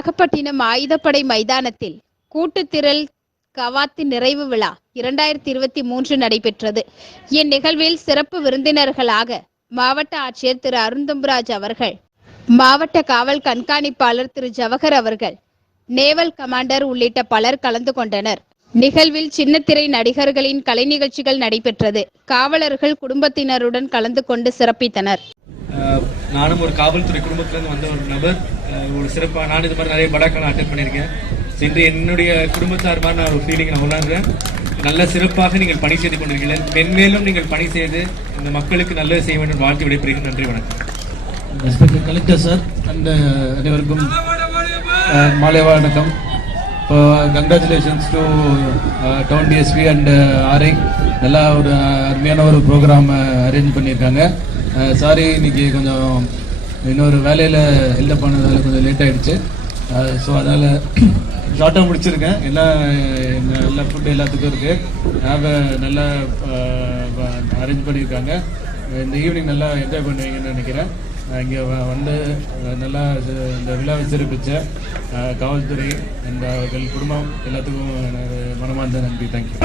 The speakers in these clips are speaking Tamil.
நாகப்பட்டினம் ஆயுதப்படை மைதானத்தில் கூட்டுத்திரள் கவாத்து நிறைவு விழா 2023 நடைபெற்றது. இந்நிகழ்வில் சிறப்பு விருந்தினர்களாக மாவட்ட ஆட்சியர் திரு அருந்தம்பராஜ் அவர்கள், மாவட்ட காவல் கண்காணிப்பாளர் திரு ஜவஹர் அவர்கள், நேவல் கமாண்டர் உள்ளிட்ட பலர் கலந்து கொண்டனர். நிகழ்வில் சின்னத்திரை நடிகர்களின் கலை நிகழ்ச்சிகள் நடைபெற்றது. காவலர்கள் குடும்பத்தினருடன் கலந்து கொண்டு சிறப்பித்தனர். நானும் ஒரு காவல்துறை குடும்பத்திலிருந்து வந்த ஒரு நபர். ஒரு சிறப்பாக நான் இது மாதிரி நிறைய படாக்கள் அட்டென்ட் பண்ணியிருக்கேன். சென்று என்னுடைய குடும்பத்தார் மாதிரி நான் ஒரு ஃபீலிங் நான் உணர்றேன். நல்ல சிறப்பாக நீங்கள் பணி செய்து கொண்டிருக்கிறீர்கள். மென்மேலும் நீங்கள் பணி செய்து இந்த மக்களுக்கு நல்லது செய்ய வேண்டும். வாழ்த்து விடைபெறுகிறேன். நன்றி, வணக்கம். கலெக்டர் சார் அண்ட் அனைவருக்கும் மாலை வணக்கம். Congratulations to town DSP and RI. நல்லா ஒரு அருமையான ஒரு ப்ரோக்ராம் அரேஞ்ச் பண்ணியிருக்காங்க. சாரி, இன்னைக்கு கொஞ்சம் இன்னொரு வேலையில் ஹெல்ப் பண்ணதால் கொஞ்சம் லேட் ஆகிடுச்சு. ஸோ அதனால் ஷார்ட்டாக முடிச்சிருக்கேன். எல்லா ஃபுட்டு எல்லாத்துக்கும் இருக்குது. நல்லா அரேஞ்ச் பண்ணியிருக்காங்க. இந்த ஈவினிங் நல்லா என்ஜாய் பண்ணுவீங்கன்னு நினைக்கிறேன். இங்கே வந்து நல்லா இந்த விழாவை சிறப்பித்த காவல்துறை அந்த அவர்கள் குடும்பம் எல்லாத்துக்கும் மனமார்ந்த நன்றி. தேங்க்யூ.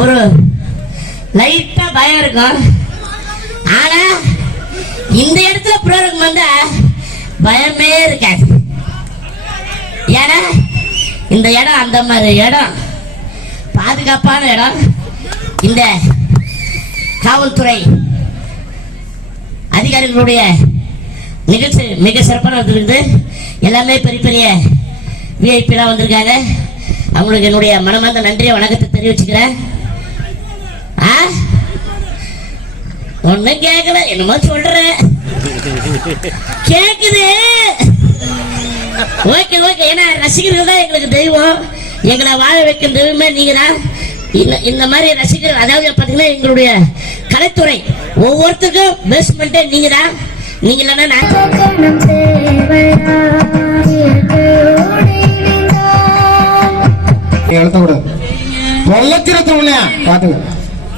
ஒரு லைட்டா பயம் இருக்கும். ஆனா இந்த இடத்துல ப்ரோக்ராம் வந்தா பயமே இருக்காது. ஏன்னா இந்த இடம் அந்த மாதிரி இடம், பாதுகாப்பான இடம். இந்த காவல்துறை அதிகாரிகளுடைய நிகழ்ச்சி மிக சிறப்பான வந்திருக்குது. எல்லாமே பெரிய பெரிய விஐபிலாம் வந்திருக்காங்க. அவங்களுக்கு என்னுடைய மனமார்ந்த நன்றியை வணக்கத்தை தெரிவிச்சுக்கிறேன். ஒன்னும் கேட்கல, என்னமோ சொல்றேன், கேக்குது. Okay okay. ஏன்னா ரசிகர்கள் தான் எங்களுக்கு தெய்வம். எங்களை வாழ வைக்கும் தெய்வமே நீங்க தான். இந்த மாதிரி ரசிகர்கள், அதாவது பாத்தீங்கன்னா எங்களுடைய கலைத்துறை ஒவ்வொருத்தருக்கும் பேஸ்மெண்டே நீங்க தான். நீங்க இல்லைன்னா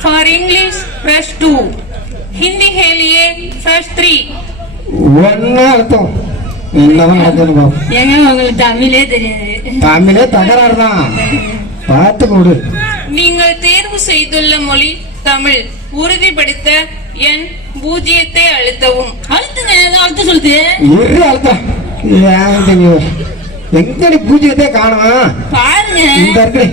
For English press 2, Hindi हेलिए press 3. ஒண்ணு அர்த்தம் என்னதான் நடக்குது பாப்போம். ஏங்க உங்களுக்கு தமிழே தெரியாது? தமிழே தகராறு தான், பார்த்து கொடு. நீங்கள் தேர்வு செய்துள்ள மொழி தமிழ். உறுதிப்படுத்த எண் 0 அழுத்தவும். அழுத்துங்க, அழுத்த சொல்லுது. இரு அழுத்தம். எங்கடி 0 காணும் பாருங்க. இந்த இருக்கு.